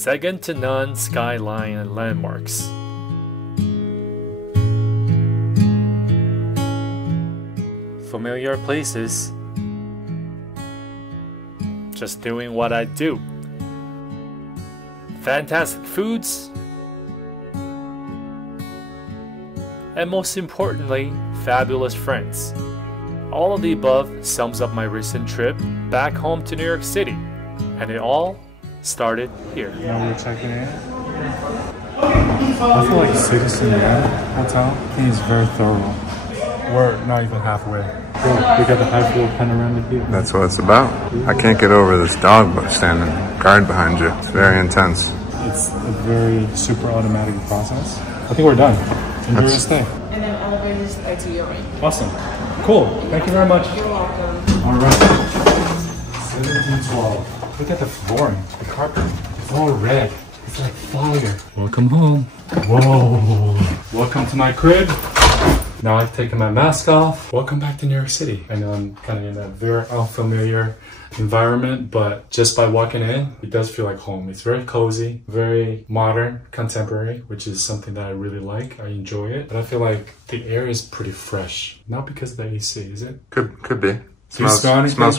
second to none skyline and landmarks. Familiar places. Just doing what I do. Fantastic foods. And most importantly, fabulous friends. All of the above sums up my recent trip back home to New York City. And it all started here. Now we're checking in. I feel like citizenM Hotel. I think it's very thorough. We're not even halfway. Cool. We got the high floor panoramic view. That's what it's about. I can't get over this dog standing guard behind you. It's very intense. It's a very super automatic process. I think we're done. Enjoy your stay. And then elevators to your right. Awesome. Cool. Thank you very much. You're welcome. All right. 1712. Look at the flooring. The carpet. It's all red. It's like fire. Welcome home. Whoa. Welcome to my crib. Now I've taken my mask off. Welcome back to New York City. I know I'm kind of in a very unfamiliar environment, but just by walking in, it does feel like home. It's very cozy, very modern, contemporary, which is something that I really like. I enjoy it. But I feel like the air is pretty fresh. Not because of the AC, is it? Could be. Smells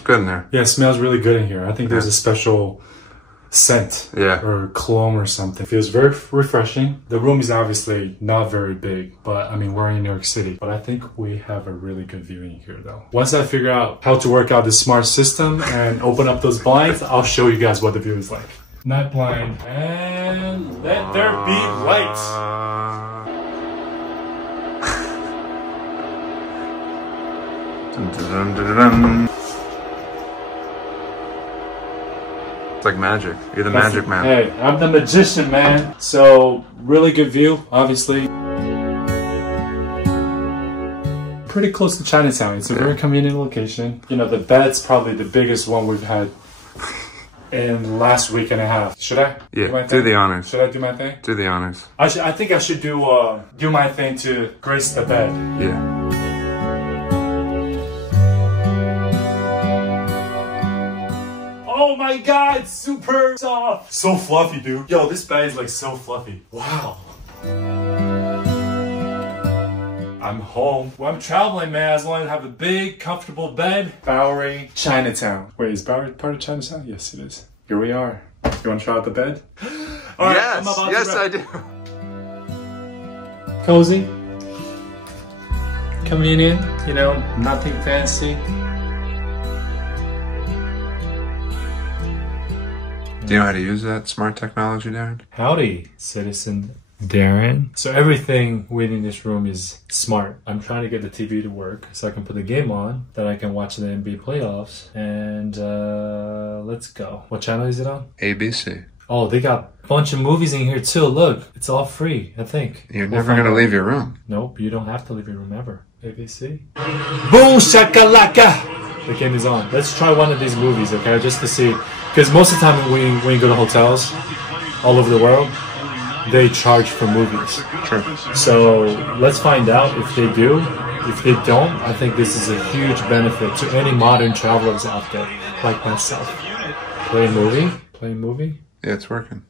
good in there. Yeah, it smells really good in here. I think there's a special scent or cologne or something. It feels very refreshing. The room is obviously not very big, but I mean, we're in New York City. But I think we have a really good view in here though. Once I figure out how to work out this smart system and open up those blinds, I'll show you guys what the view is like. Night blind, and let there be light. It's like magic. You're the magic man. Hey, I'm the magician, man. So, really good view, obviously. Pretty close to Chinatown. It's a very convenient location. You know, the bed's probably the biggest one we've had in the last week and a half. Should I? Yeah, do the honors. Should I do my thing? Do the honors. I think I should do my thing to grace the bed. Yeah. Oh my god, super soft. So fluffy, dude. Yo, this bed is like so fluffy. Wow. I'm home. Well, I'm traveling, man. As long as I have a big, comfortable bed. Bowery, Chinatown. Wait, is Bowery part of Chinatown? Yes, it is. Here we are. You want to try out the bed? All right, yes, I do. Cozy. Convenient, you know, nothing fancy. Do you know how to use that smart technology, Darren? Howdy, citizen Darren. So everything within this room is smart. I'm trying to get the TV to work so I can put the game on, that I can watch the NBA playoffs. And let's go. What channel is it on? ABC. Oh, they got a bunch of movies in here too. Look, it's all free, I think. You're never going to leave your room. Nope, you don't have to leave your room ever. ABC. Boom shakalaka! The game is on. Let's try one of these movies, okay? Just to see. Because most of the time when you go to hotels all over the world, they charge for movies. Sure. So let's find out if they do. If they don't, I think this is a huge benefit to any modern travelers out there, like myself. Play a movie? Play a movie? Yeah, it's working.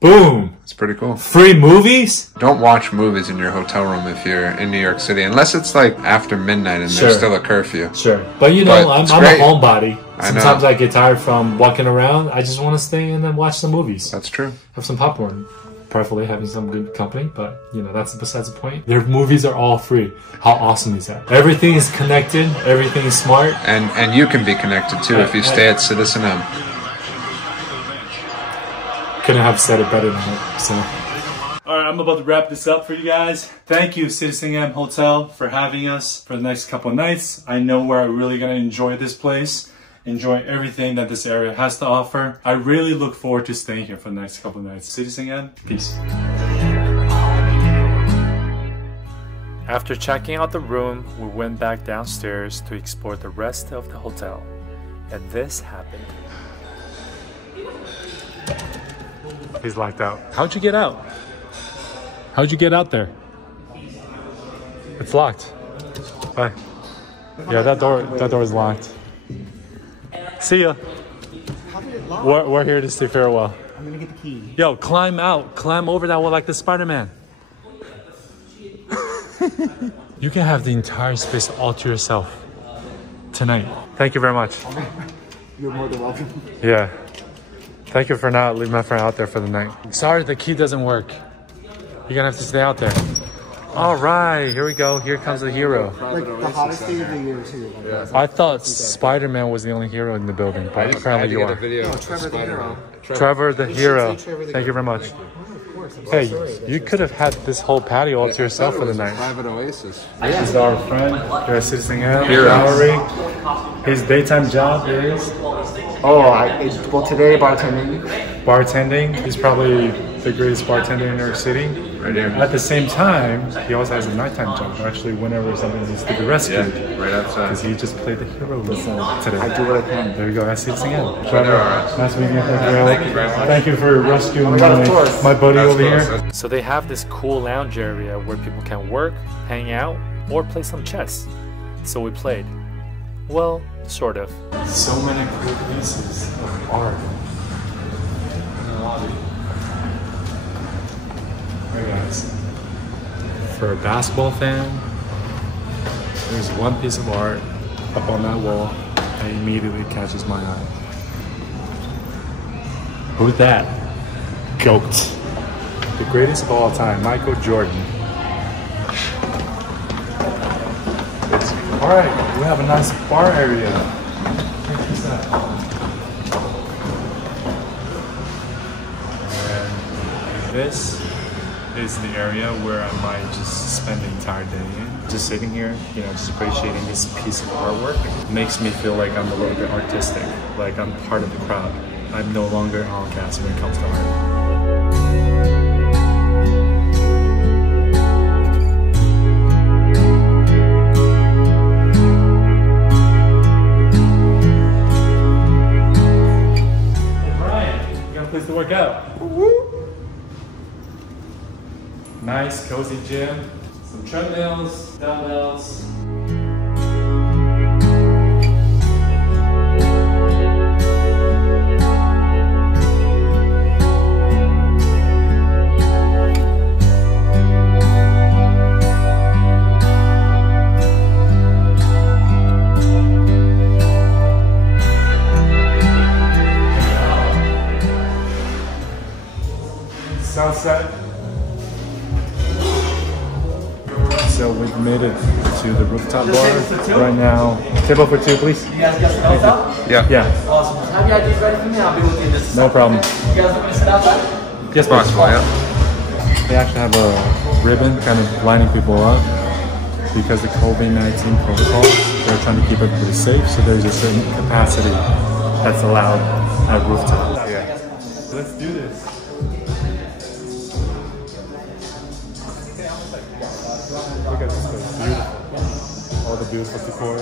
Boom! It's pretty cool. Free movies? Don't watch movies in your hotel room if you're in New York City, unless it's like after midnight and there's still a curfew. Sure. But you know, I'm a homebody. Sometimes I get tired from walking around. I just want to stay and then watch some movies. That's true. Have some popcorn. Preferably having some good company, but you know, that's besides the point. Their movies are all free. How awesome is that? Everything is connected. Everything is smart. And you can be connected too if you stay at citizenM. Couldn't have said it better than that, so. Alright, I'm about to wrap this up for you guys. Thank you, citizenM Hotel, for having us for the next couple of nights. I know we're really gonna enjoy this place, enjoy everything that this area has to offer. I really look forward to staying here for the next couple of nights. citizenM, peace. After checking out the room, we went back downstairs to explore the rest of the hotel. And this happened. He's locked out. How'd you get out? How'd you get out there? It's locked. Bye. Yeah, that door is locked. See ya. We're here to say farewell. I'm gonna get the key. Yo, climb out. Climb over that wall like the Spider-Man. You can have the entire space all to yourself tonight. Thank you very much. You're more than welcome. Yeah. Thank you for not leaving my friend out there for the night. Sorry, the key doesn't work. You're gonna have to stay out there. All right, here we go. Here comes the hero. Like the hottest day of the year too. Yeah. I thought Spider-Man was the only hero in the building, but apparently you are. Trevor the hero. Trevor the hero. Trevor the Thank you very much. Of course. Hey, you could have had this whole patio all to yourself for the night. Private oasis. This is our friend here at citizenM, Hero. Bowery. His daytime job is Well, today bartending. bartending. He's probably the greatest bartender in New York City. Right here. At the same time, he also has a nighttime job. Actually, whenever somebody needs to be rescued, Right outside. because he just played the hero today. I do what I can. There you go. That's citizenM. Trevor, nice meeting you. Thank you very much. Thank you for rescuing of course. my buddy over That's here. close. So they have this cool lounge area where people can work, hang out, or play some chess. So we played. Well, sort of. So many cool pieces of art in the lobby. Hey guys, for a basketball fan, there's one piece of art up on that wall that immediately catches my eye. Who's that? GOAT. The greatest of all time, Michael Jordan. Alright, we have a nice bar area. Check this out. And this is the area where I might just spend the entire day in. Just sitting here, you know, just appreciating this piece of artwork. Makes me feel like I'm a little bit artistic, like I'm part of the crowd. I'm no longer an outcast when it comes to art. Place to work out. Nice, cozy gym. Some treadmills, dumbbells. Sunset. So we've made it to the rooftop bar right now. Table for two, please. You guys got some else up? Yeah. Awesome. Have your IDs ready for me? I'll be with you in just a No problem. You guys want me to sit outside? Yes, Possible, please. yeah. They actually have a ribbon kind of lining people up because the COVID-19 protocol. They're trying to keep everybody safe, so there's a certain capacity that's allowed at rooftop. Yeah. Let's do this. Look at this place, beautiful. All the beautiful decor.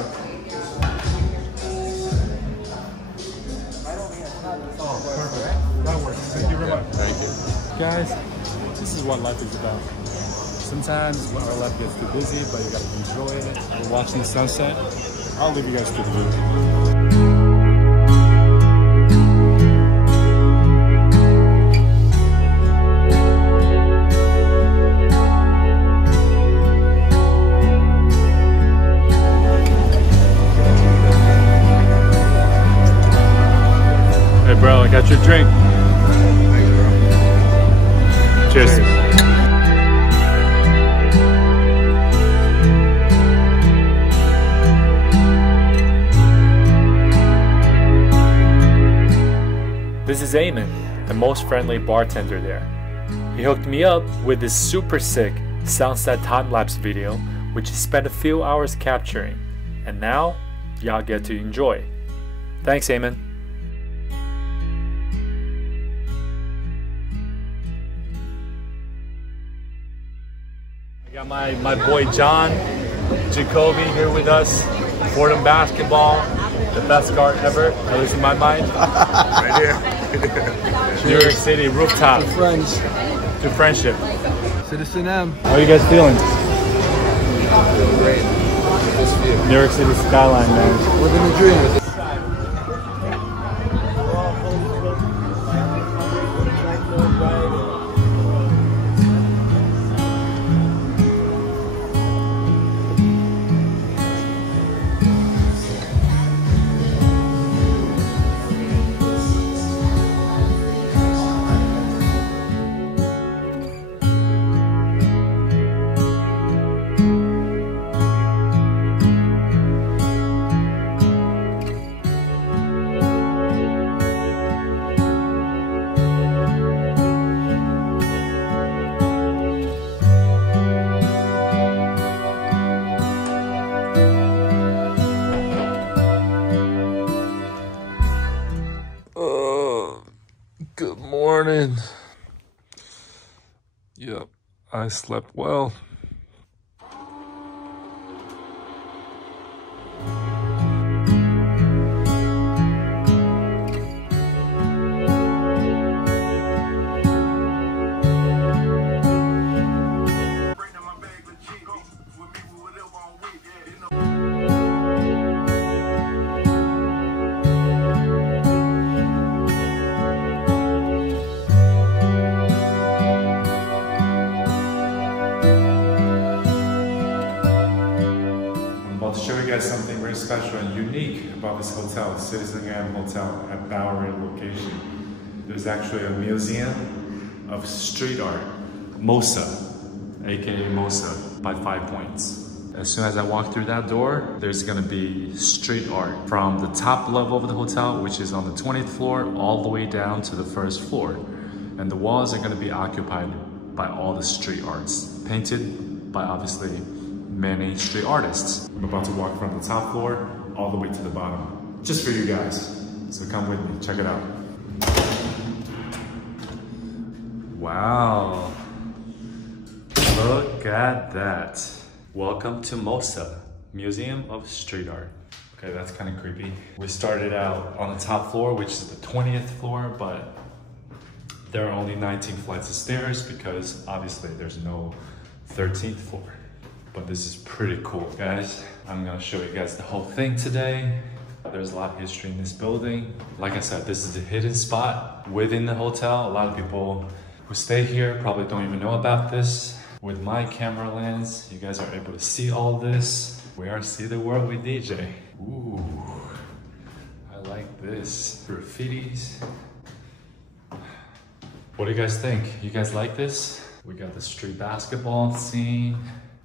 Oh, perfect. That works. Thank you very much. Thank you. Guys, this is what life is about. Sometimes our life gets too busy, but you gotta enjoy it. We're watching the sunset. I'll leave you guys to the view. Hey bro, I got your drink. Thanks, bro. Cheers. This is Eamon, the most friendly bartender there. He hooked me up with this super sick sunset time-lapse video, which he spent a few hours capturing, and now y'all get to enjoy. Thanks, Eamon. I got my boy John Jacoby here with us. Fordham basketball, the best guard ever, at least in my mind. Right here. New York City rooftop Friends. to friendship. citizenM. How are you guys feeling? Great. This view. New York City skyline, man. Living the dream. Good morning. Yep, I slept well. I'll show you guys something very special and unique about this hotel, citizenM Hotel at Bowery location. There's actually a museum of street art, MOSA, aka MOSA, by 5 Points. As soon as I walk through that door, there's gonna be street art from the top level of the hotel, which is on the 20th floor, all the way down to the first floor. And the walls are gonna be occupied by all the street arts, painted by obviously many street artists. I'm about to walk from the top floor all the way to the bottom, just for you guys. So come with me, check it out. Wow, look at that. Welcome to MOSA, Museum of Street Art. Okay, that's kind of creepy. We started out on the top floor, which is the 20th floor, but there are only 19 flights of stairs because obviously there's no 13th floor. But this is pretty cool, guys. I'm gonna show you guys the whole thing today. There's a lot of history in this building. Like I said, this is a hidden spot within the hotel. A lot of people who stay here probably don't even know about this. With my camera lens, you guys are able to see all this. We are See the World with DJ. Ooh, I like this. Graffitis. What do you guys think? You guys like this? We got the street basketball scene.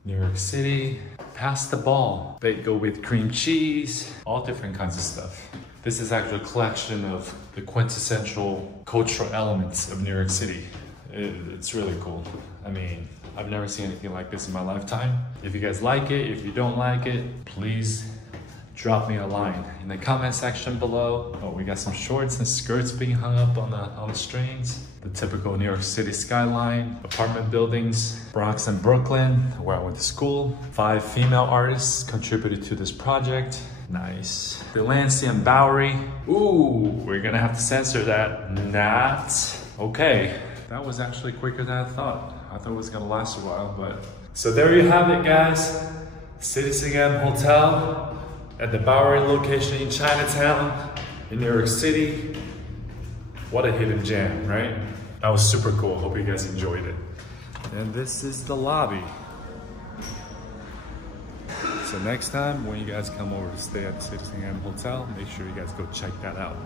New York City, pass the ball, bagel with cream cheese, all different kinds of stuff. This is actually a collection of the quintessential cultural elements of New York City. It's really cool. I mean, I've never seen anything like this in my lifetime. If you guys like it, if you don't like it, please drop me a line in the comment section below. Oh, we got some shorts and skirts being hung up on the strings. The typical New York City skyline, apartment buildings, Bronx and Brooklyn, where I went to school. 5 female artists contributed to this project. Nice. Delancey and Bowery. Ooh, we're gonna have to censor that. Not. Okay. That was actually quicker than I thought. I thought it was gonna last a while, but. So there you have it, guys. citizenM Hotel at the Bowery location in Chinatown, in New York City. What a hidden gem, right? That was super cool. Hope you guys enjoyed it. And this is the lobby. So next time when you guys come over to stay at the citizenM Hotel, make sure you guys go check that out.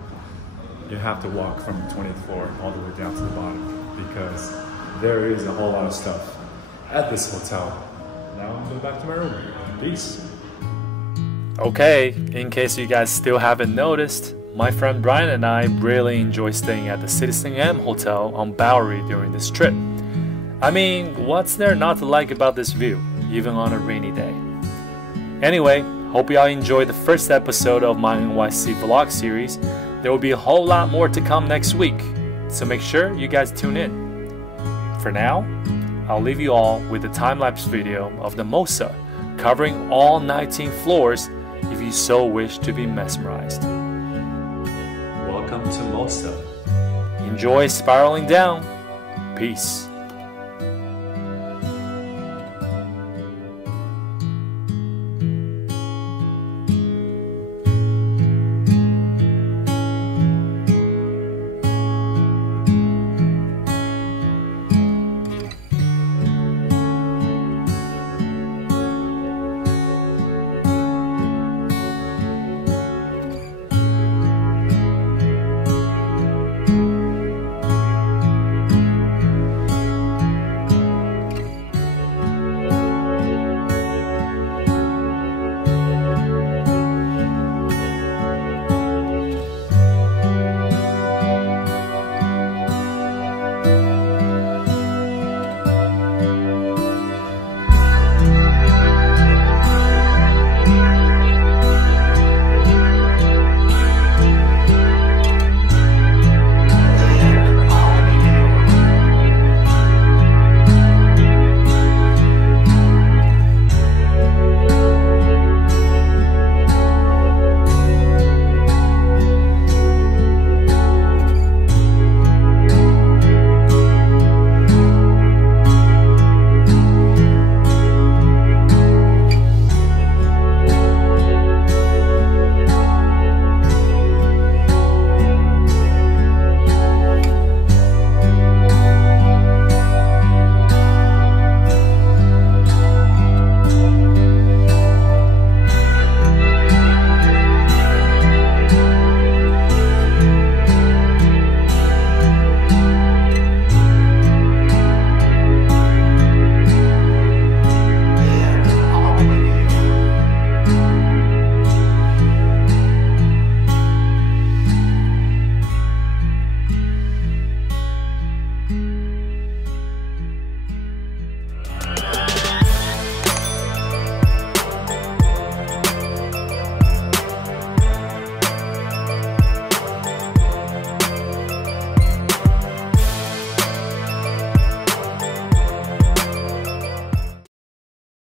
You have to walk from the 20th floor all the way down to the bottom because there is a whole lot of stuff at this hotel. Now I'm going back to my room. Peace. Okay, in case you guys still haven't noticed, my friend Brian and I really enjoy staying at the citizenM Hotel on Bowery during this trip. I mean, what's there not to like about this view, even on a rainy day? Anyway, hope y'all enjoyed the first episode of my NYC vlog series. There will be a whole lot more to come next week, so make sure you guys tune in. For now, I'll leave you all with a time-lapse video of the MOSA covering all 19 floors if you so wish to be mesmerized. Welcome to MOSA. Enjoy spiraling down. Peace.